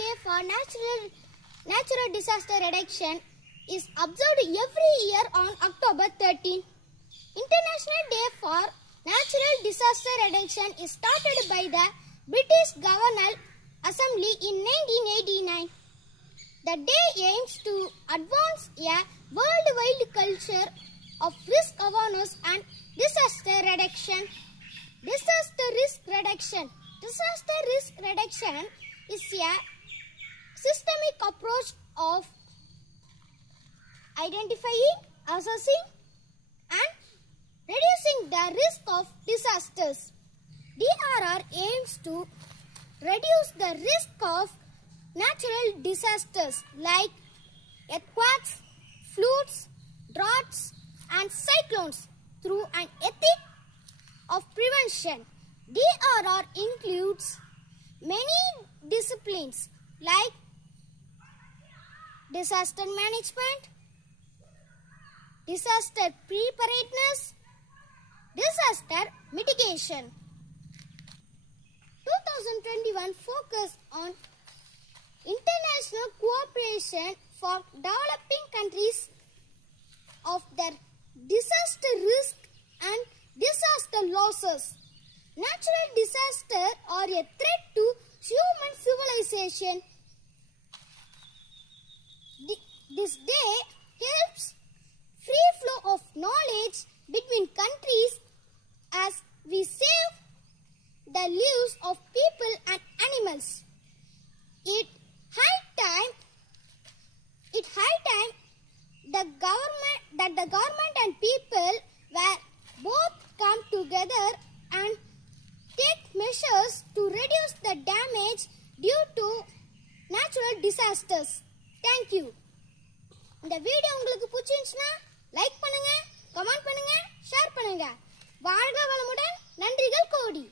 Day for Natural Disaster Reduction is observed every year on October 13. International Day for Natural Disaster Reduction is started by the British Governor Assembly in 1989. The day aims to advance a worldwide culture of risk awareness and disaster reduction. Disaster risk reduction is a systemic approach of identifying, assessing, and reducing the risk of disasters. DRR aims to reduce the risk of natural disasters like earthquakes, floods, droughts, and cyclones through an ethic of prevention. DRR includes many disciplines like disaster management, disaster preparedness, disaster mitigation. 2021 focused on international cooperation for developing countries of their disaster risk and disaster losses. Natural disasters are a threat to human civilization. This day helps free flow of knowledge between countries as we save the lives of people and animals. It high time the government and people were both come together and take measures to reduce the damage due to natural disasters. Thank you. இந்த video உங்களுக்கு பிடிச்சிருந்துச்சுனா like பண்ணுங்க, comment பண்ணுங்க, share பண்ணுங்க. வாழ்க வளமுடன். நன்றிகள் கோடி.